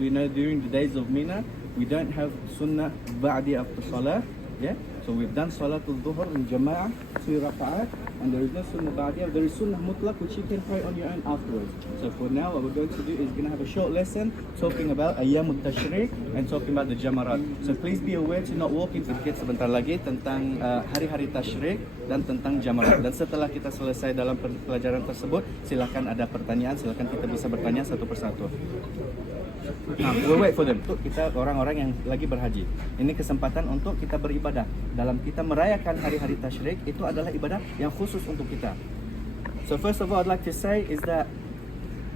we know during the days of Mina, we don't have sunnah ba'di after salah. Yeah, so we've done salatul dhuhr in jama'ah, 2 raka'at, and there is no sunnah ba'diyah. There is sunnah mutlaq which you can pray on your own afterwards. So for now, what we're going to do is going to have a short lesson talking about ayyamut tashriq and talking about the jamarat. So please be aware to not walk into sedikit sebentar lagi tentang hari-hari tashriq dan tentang jamarat. Dan setelah kita selesai dalam pelajaran tersebut, silakan ada pertanyaan, silakan kita bisa bertanya satu persatu. Nah, we'll wait for them. Untuk kita orang-orang yang lagi berhaji, ini kesempatan untuk kita beribadah. Dalam kita merayakan hari-hari tashriq, itu adalah ibadah yang khusus untuk kita. So first of all, I'd like to say is that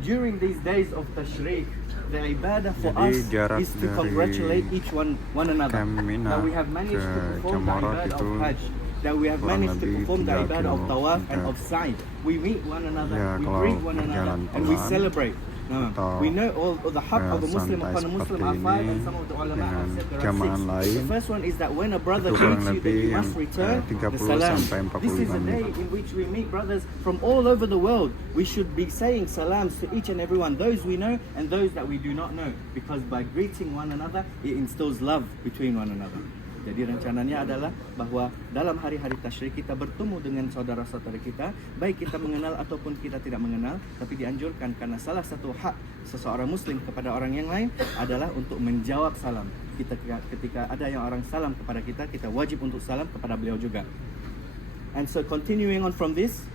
during these days of tashriq, the ibadah for us is to congratulate each one another. That we have managed to perform the ibadah of Hajj. That we have managed to perform the ibadah of tawaf and of sa'i. We meet one another, we greet one another, and we celebrate. We know all the haqq of the Muslim upon a Muslim are 5, and some of the ulama have said there are 6. The first one is that when a brother greets you, then you must return the salam. This is a day in which we meet brothers from all over the world. We should be saying salams to each and every one, those we know and those that we do not know, because by greeting one another, it instills love between one another. Jadi rencananya adalah bahwa dalam hari-hari tashriq kita bertemu dengan saudara-saudara kita, baik kita mengenal ataupun kita tidak mengenal, tapi dianjurkan karena salah satu hak seseorang muslim kepada orang yang lain adalah untuk menjawab salam. Ketika ada yang orang salam kepada kita, kita wajib untuk salam kepada beliau juga. And so continuing on from this,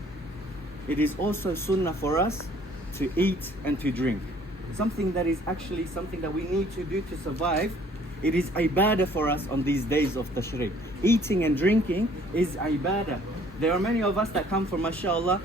it is also sunnah for us to eat and to drink. Something that is actually something that we need to do to survive. It is ibadah for us on these days of tashriq. Eating and drinking is ibadah. There are many of us that come from, mashallah,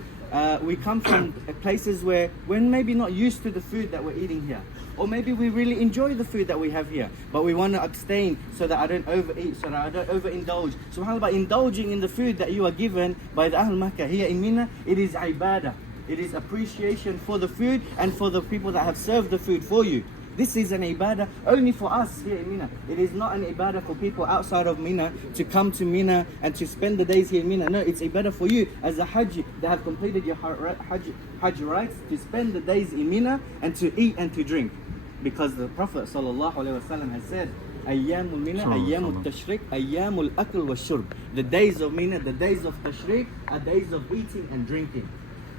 we come from places where we're maybe not used to the food that we're eating here. Or maybe we really enjoy the food that we have here, but we want to abstain so that I don't overeat, so that I don't overindulge. SubhanAllah, by indulging in the food that you are given by the Ahl Makkah here in Mina, it is ibadah. It is appreciation for the food and for the people that have served the food for you. This is an ibadah only for us here in Mina. It is not an ibadah for people outside of Mina to come to Mina and to spend the days here in Mina. No, it's ibadah for you as a Hajj that have completed your Hajj rights to spend the days in Mina and to eat and to drink. Because the Prophet ﷺ has said, Ayyamul Mina, Ayyamul Tashriq, Ayyamul Akl wa Shurb. The days of Mina, the days of Tashriq are days of eating and drinking.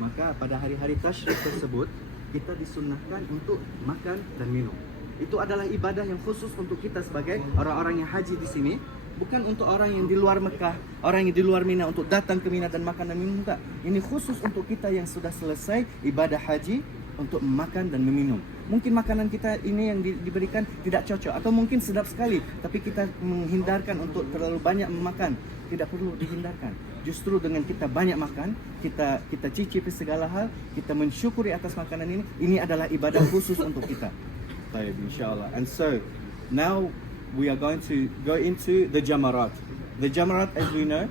Maka pada hari-hari Tashriq tersebut, kita disunnahkan untuk makan dan minum. Itu adalah ibadah yang khusus untuk kita sebagai orang-orang yang haji di sini, bukan untuk orang yang di luar Mekah, orang yang di luar Mina untuk datang ke Mina dan makan dan minum, enggak. Ini khusus untuk kita yang sudah selesai ibadah haji untuk makan dan meminum. Mungkin makanan kita ini yang diberikan tidak cocok atau mungkin sedap sekali, tapi kita menghindarkan untuk terlalu banyak memakan. Tidak perlu dihindarkan. Justru dengan kita banyak makan, kita cicipi segala hal, kita mensyukuri atas makanan ini adalah ibadah khusus untuk kita. Baik, insyaallah. And so now we are going to go into the jamarat. The jamarat, as we know,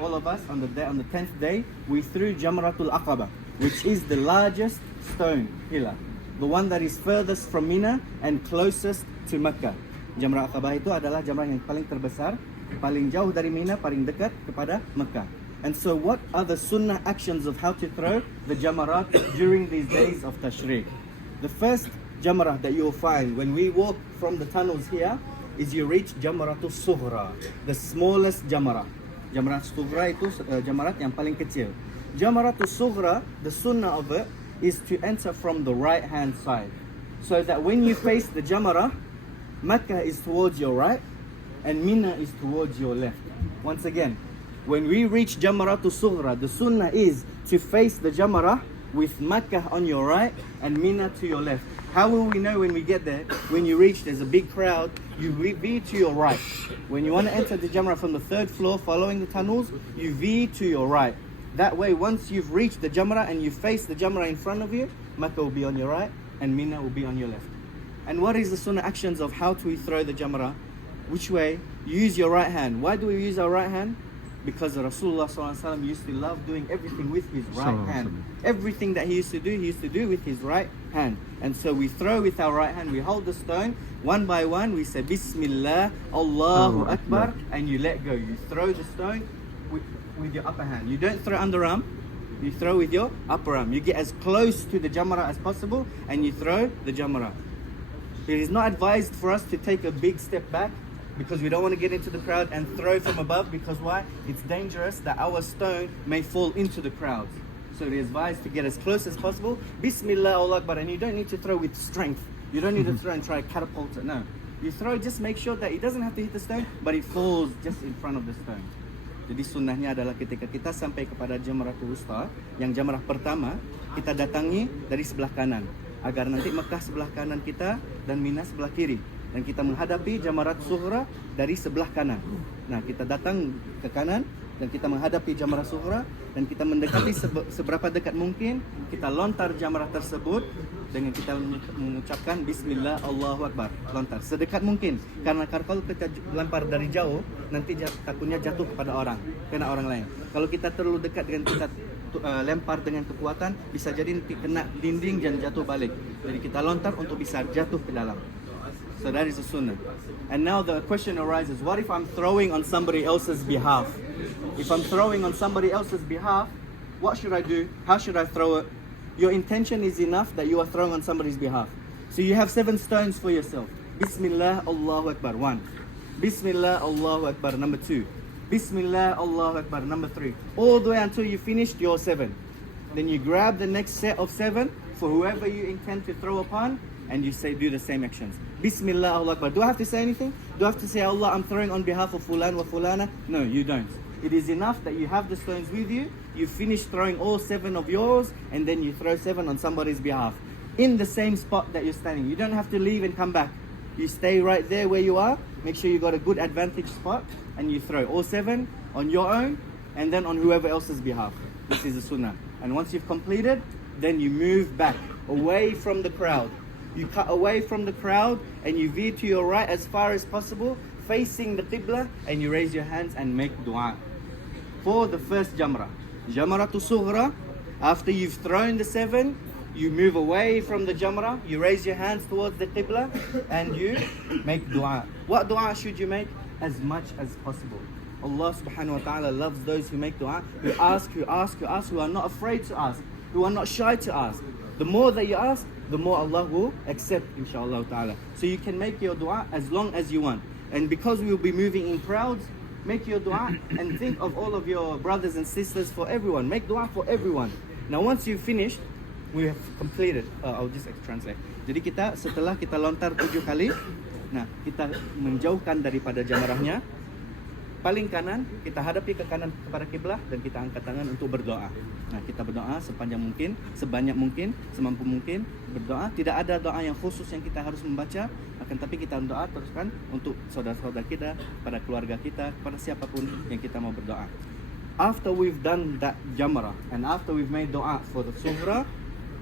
all of us on the 10th day, we threw Jamaratul Aqaba, which is the largest stone pillar, the one that is furthest from Mina and closest to Mecca. Jamrat Aqabah itu adalah jamrah yang paling terbesar, paling jauh dari Mina, paling dekat kepada Mecca. And so what are the sunnah actions of how to throw the jamarat during these days of tashriq? The first jamarah that you will find when we walk from the tunnels here is you reach Jamaratul Sughra, the smallest jamarah. Jamarat Sughra itu jamarat yang paling kecil. Jamaratul Sughra, the sunnah of it is to enter from the right hand side, so that when you face the jamarah, Mecca is towards your right and Mina is towards your left. Once again, when we reach Jamaratul Sughra, the sunnah is to face the Jamarah with Mecca on your right and Mina to your left. How will we know when we get there? When you reach, there's a big crowd, you veer to your right. When you want to enter the Jamrah from the 3rd floor following the tunnels, you veer to your right. That way, once you've reached the Jamrah and you face the Jamrah in front of you, Mecca will be on your right and Mina will be on your left. And what is the sunnah actions of how to throw the Jamrah? Which way? Use your right hand. Why do we use our right hand? Because Rasulullah SAW used to love doing everything with his right hand. Everything that he used to do with his right hand. And so we throw with our right hand, we hold the stone, one by one, we say Bismillah, Allahu Akbar, and you let go. You throw the stone with your upper hand. You don't throw underarm, you throw with your upper arm. You get as close to the Jamrah as possible, and you throw the Jamrah. It is not advised for us to take a big step back because we don't want to get into the crowd and throw from above, because why? It's dangerous that our stone may fall into the crowd. So it is advised to get as close as possible. Bismillah, Allah Akbar. And you don't need to throw with strength. You don't need to throw and try to catapult it. No. You throw, just make sure that it doesn't have to hit the stone, but it falls just in front of the stone. Jadi sunnahnya adalah ketika kita sampai kepada Jamratul Wusta, yang jamrah pertama, kita datangi dari sebelah kanan, agar nanti Mekah sebelah kanan kita dan Mina sebelah kiri. Dan kita menghadapi Jamrat Sughra dari sebelah kanan. Nah, kita datang ke kanan dan kita menghadapi Jamrat Sughra dan kita mendekati seberapa dekat mungkin, kita lontar jamrah tersebut dengan kita mengucapkan Bismillah Allahu Akbar. Lontar sedekat mungkin, karena kalau kita lempar dari jauh nanti takutnya jatuh kepada orang, kena orang lain. Kalau kita terlalu dekat dengan kita lempar dengan kekuatan, bisa jadi nanti kena dinding dan jatuh balik. Jadi kita lontar untuk bisa jatuh ke dalam. So that is the sunnah. And now the question arises, what if I'm throwing on somebody else's behalf? If I'm throwing on somebody else's behalf, what should I do? How should I throw it? Your intention is enough that you are throwing on somebody's behalf. So you have 7 stones for yourself. Bismillah Allahu Akbar, 1. Bismillah Allahu Akbar, number 2. Bismillah Allahu Akbar, number 3. All the way until you finished your 7. Then you grab the next set of 7 for whoever you intend to throw upon, and you say, do the same actions. Bismillah Allahu Akbar. Do I have to say anything? Do I have to say, Allah, I'm throwing on behalf of Fulan wa Fulana? No, you don't. It is enough that you have the stones with you, you finish throwing all 7 of yours, and then you throw 7 on somebody's behalf. In the same spot that you're standing. You don't have to leave and come back. You stay right there where you are, make sure you got a good advantage spot, and you throw all 7 on your own, and then on whoever else's behalf. This is the sunnah. And once you've completed, then you move back, away from the crowd. You cut away from the crowd and you veer to your right as far as possible, facing the Qibla, and you raise your hands and make dua. For the first Jamrah, Jamratul Sughra, after you've thrown the 7, you move away from the Jamrah, you raise your hands towards the Qibla and you make dua. What dua should you make? As much as possible. Allah subhanahu wa ta'ala loves those who make dua, who ask, who are not afraid to ask, who are not shy to ask. The more that you ask, the more Allah will accept, inshallah ta'ala. So you can make your dua as long as you want. And because we will be moving in crowds, make your dua and think of all of your brothers and sisters, for everyone. Make dua for everyone. Now once you've finished, we have completed. I'll just translate. Jadi setelah kita lontar 7 kali, nah kita menjauhkan daripada jamrahnya. Paling kanan, kita hadapi ke kanan kepada kiblah dan kita angkat tangan untuk berdoa. Nah, kita berdoa sepanjang mungkin, sebanyak mungkin, semampu mungkin berdoa. Tidak ada doa yang khusus yang kita harus membaca, akan tapi kita berdoa teruskan untuk saudara-saudara kita, pada keluarga kita, pada siapapun yang kita mau berdoa. After we've done that jamrah and after we've made doa for the sughra,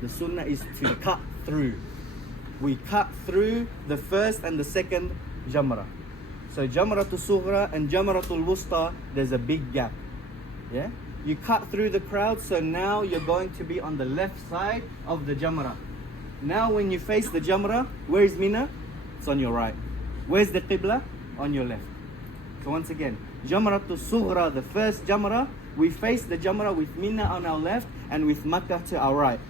the sunnah is to cut through. We cut through the first and the second jamrah. So Jamratul Sughra and Jamratul Wusta, there's a big gap. Yeah? You cut through the crowd, so now you're going to be on the left side of the Jamrah. Now when you face the Jamrah, where is Mina? It's on your right. Where's the Qibla? On your left. So once again, Jamratul Sughra, the first Jamrah, we face the Jamrah with Mina on our left and with Makkah to our right.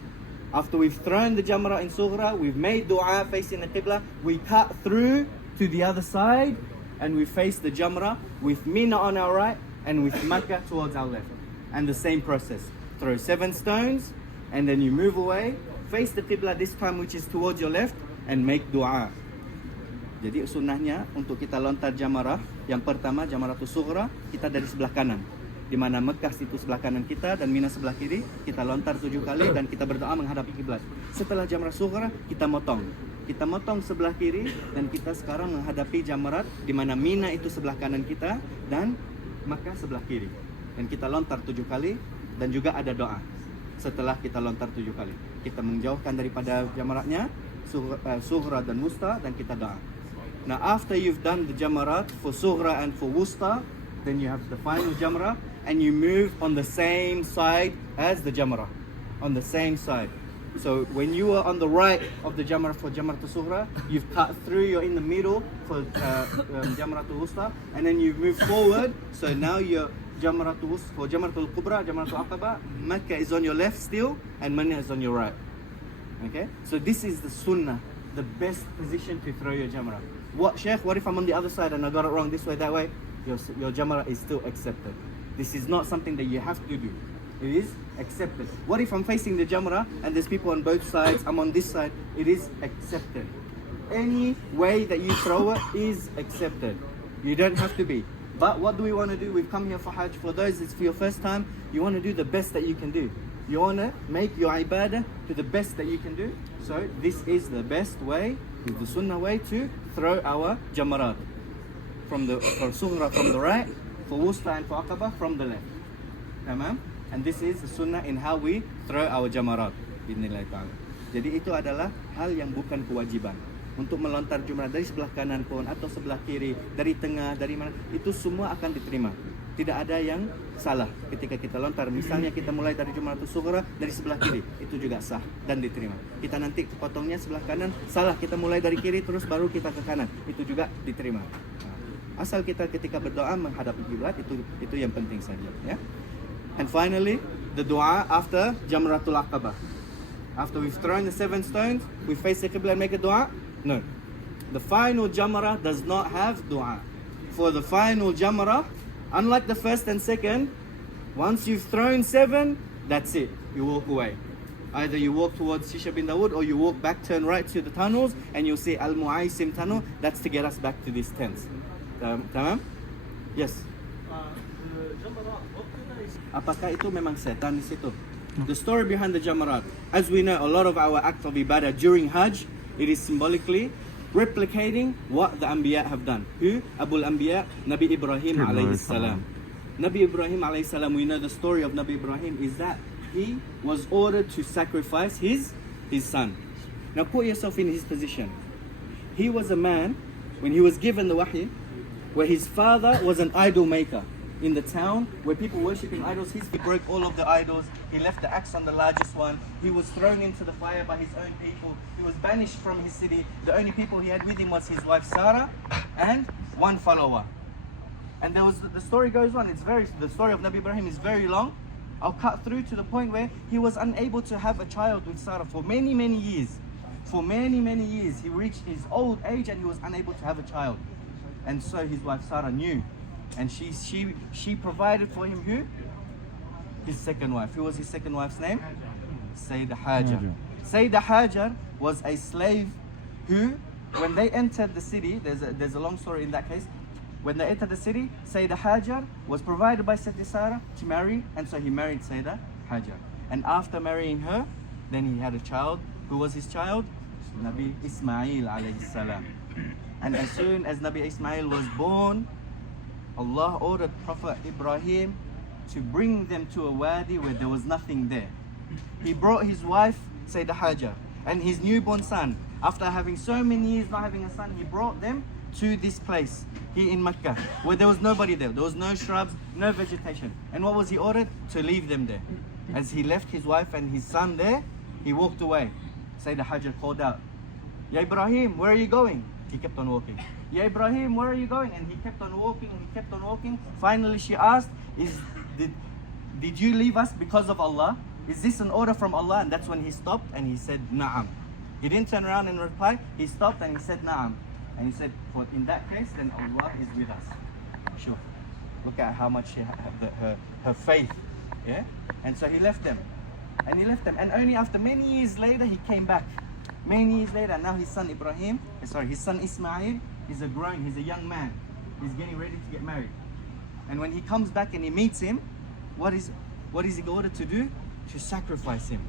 After we've thrown the Jamrah in Sughra, we've made dua facing the Qibla, we cut through to the other side, and we face the Jamrah with Mina on our right and with Makkah towards our left. And the same process. Throw 7 stones and then you move away, face the Qibla this time which is towards your left, and make dua. Jadi sunnahnya untuk kita lontar Jamrah, yang pertama Jamratul Sughra, kita dari sebelah kanan. Di mana Mekah situ sebelah kanan kita dan Mina sebelah kiri, kita lontar 7 kali dan kita berdoa menghadapi kiblat. Setelah Jamrah Sughra, kita motong. Kita motong sebelah kiri dan kita sekarang menghadapi Jamrat, di mana Mina itu sebelah kanan kita dan Makkah sebelah kiri. Dan kita lontar 7 kali dan juga ada doa. Setelah kita lontar 7 kali, kita menjauhkan daripada Jamratnya, Sughra dan Wusta, dan kita doa. Now after you've done the Jamrat for Sughra and for Wusta, then you have the final Jamrah and you move on the same side as the Jamrah. On the same side. So when you are on the right of the Jamrah for Jamratul Sughra, you've cut through, you're in the middle for Jamratul Wusta, and then you move forward. So now you're for Jamratul Kubra, Jamratul Aqaba, Makkah is on your left still, and Mina is on your right. Okay? So this is the sunnah the best position to throw your jamrah. What, Sheikh? What if I'm on the other side and I got it wrong this way, that way? Your jamrah is still accepted. This is not something that you have to do. It is accepted. What if I'm facing the jamrah and there's people on both sides? I'm on this side. It is accepted. Any way that you throw it is accepted. You don't have to be. But what do we want to do? We've come here for Hajj. For those, it's for your first time. You want to do the best that you can do. You want to make your ibadah to the best that you can do. So this is the best way, is the sunnah way to throw our jamarat. For sughra from the right, for wusta and for aqabah from the left. Tamam? And this is the sunnah in how we throw our jamarat. Bismillah ta'ala. Jadi itu adalah hal yang bukan kewajiban. Untuk melontar jumrah dari sebelah kanan pun atau sebelah kiri, dari tengah, dari mana, itu semua akan diterima. Tidak ada yang salah ketika kita lontar. Misalnya kita mulai dari jumratul sughra dari sebelah kiri, itu juga sah dan diterima. Kita nanti potongnya sebelah kanan, salah, kita mulai dari kiri terus baru kita ke kanan, itu juga diterima. Asal kita ketika berdoa menghadap kiblat, itu yang penting saja, ya. And finally, the dua after Jamratul Aqabah. After we've thrown the 7 stones, we face the qibla and make a dua? No. The final Jamrah does not have dua. For the final Jamrah, unlike the first and second, once you've thrown 7, that's it. You walk away. Either you walk towards Shisha bin Dawood or you walk back, turn right to the tunnels, and you'll see Al-Mu'aysim tunnel. That's to get us back to these tents. Tamam? Yes. Apakah itu memang setan di situ? The story behind the Jamarat. As we know, a lot of our acts of ibadah during Hajj, it is symbolically replicating what the Anbiya have done. Who? Abul Anbiya, Nabi Ibrahim alayhi salam. Nabi Ibrahim alayhi salam, we know the story of Nabi Ibrahim is that he was ordered to sacrifice his son. Now put yourself in his position. He was a man, when he was given the wahy, where his father was an idol maker. In the town where people worshipping idols, he broke all of the idols. He left the axe on the largest one. He was thrown into the fire by his own people. He was banished from his city. The only people he had with him was his wife Sarah and one follower. And the story goes on. The story of Nabi Ibrahim is very long. I'll cut through to the point where he was unable to have a child with Sarah for many years. For many years, he reached his old age and he was unable to have a child. And so his wife Sarah knew. And she provided for him who? His second wife. Who was his second wife's name? Sayyidah Hajar. Sayyidah Hajar was a slave who, when they entered the city, there's a long story in that case. When they entered the city, Sayyidah Hajar was provided by Sayyidah Sarah to marry, and so he married Sayyidah Hajar. And after marrying her, then he had a child. Who was his child? Nabi Ismail alayhi salam. And as soon as Nabi Ismail was born, Allah ordered Prophet Ibrahim to bring them to a wadi where there was nothing there. He brought his wife, Sayyidah Hajar, and his newborn son. After having so many years not having a son, he brought them to this place here in Mecca, where there was nobody there. There was no shrubs, no vegetation. And what was he ordered? To leave them there. As he left his wife and his son there, he walked away. Sayyidah Hajar called out, Ya Ibrahim, where are you going? He kept on walking. Ya Ibrahim, where are you going? And he kept on walking, and he kept on walking. Finally she asked, did you leave us because of Allah? Is this an order from Allah? And that's when he stopped and he said, Na'am. He didn't turn around and reply. He stopped and he said, Na'am. And he said, in that case, then Allah is with us. Sure. Look at how much her faith. Yeah? And so he left them. And he left them. And only after many years later, he came back. Many years later, now his son his son Ismail, he's a young man. He's getting ready to get married. And when he comes back and he meets him, what is he ordered to do? To sacrifice him.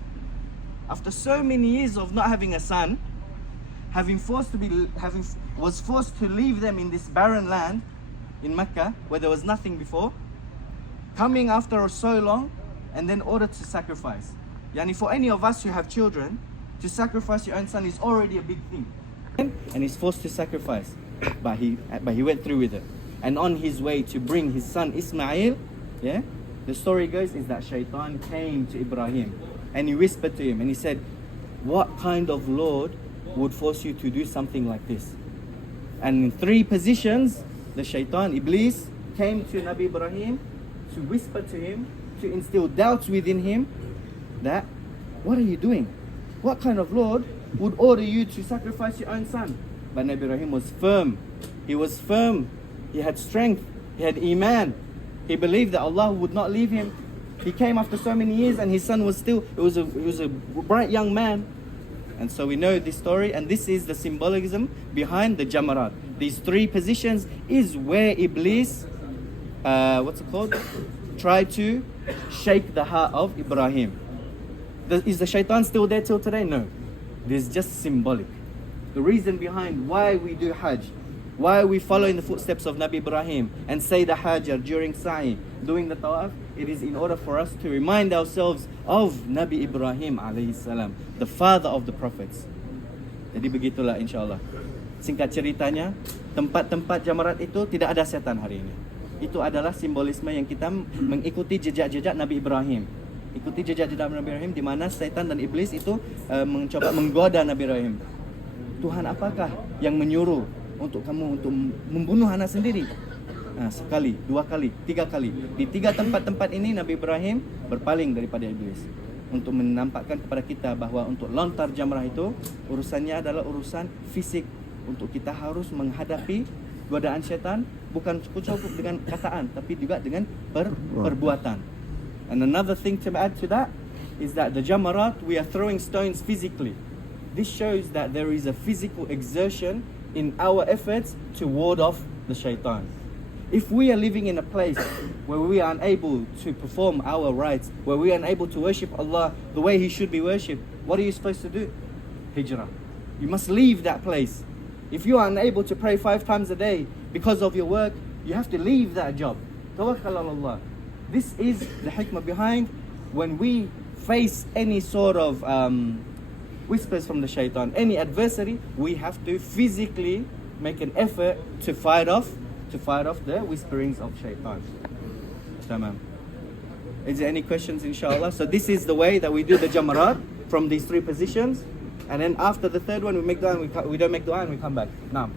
After so many years of not having a son, was forced to leave them in this barren land in Mecca where there was nothing before, coming after so long, and then ordered to sacrifice. Yani for any of us who have children, to sacrifice your own son is already a big thing. And he's forced to sacrifice, but he went through with it. And on his way to bring his son Ismail, yeah, the story goes is that Shaitan came to Ibrahim and he whispered to him and he said, what kind of Lord would force you to do something like this? And in 3 positions, the Shaitan, Iblis, came to Nabi Ibrahim to whisper to him, to instill doubts within him that, what are you doing? What kind of Lord would order you to sacrifice your own son. But Nabi Ibrahim was firm. He was firm. He had strength. He had iman. He believed that Allah would not leave him. He came after so many years and his son was still, he was a bright young man. And so we know this story, and this is the symbolism behind the Jamarat. These three positions is where Iblis, tried to shake the heart of Ibrahim. Is the shaitan still there till today? No. This is just symbolic. The reason behind why we do Hajj, why we follow in the footsteps of Nabi Ibrahim and say the Hajj during Sa'i, doing the Tawaf, it is in order for us to remind ourselves of Nabi Ibrahim alayhi salam, the father of the prophets. Jadi begitulah insyaAllah. Singkat ceritanya, tempat-tempat jamarat itu tidak ada setan hari ini. Itu adalah simbolisme yang kita mengikuti jejak-jejak Nabi Ibrahim. Ikuti jejak-jejak Nabi Ibrahim di mana setan dan iblis itu mencoba menggoda Nabi Ibrahim. Tuhan apakah yang menyuruh untuk kamu untuk membunuh anak sendiri? Sekali, dua kali, tiga kali. Di tiga tempat-tempat ini Nabi Ibrahim berpaling daripada iblis. Untuk menampakkan kepada kita bahwa untuk lontar jamrah itu urusannya adalah urusan fisik. Untuk kita harus menghadapi godaan syaitan bukan cukup dengan kataan tapi juga dengan perbuatan. And another thing to add to that is that the jamarat, we are throwing stones physically. This shows that there is a physical exertion in our efforts to ward off the shaitan. If we are living in a place where we are unable to perform our rites, where we are unable to worship Allah the way He should be worshipped, what are you supposed to do? Hijrah. You must leave that place. If you are unable to pray 5 times a day because of your work, you have to leave that job. Tawakkal ala Allah. This is the hikmah behind when we face any sort of whispers from the shaitan, any adversary, we have to physically make an effort to fight off the whisperings of shaitan. Tamam. Is there any questions, inshallah? So this is the way that we do the jamarat from these three positions, and then after the third one we make dua and we don't make dua and we come back. Now.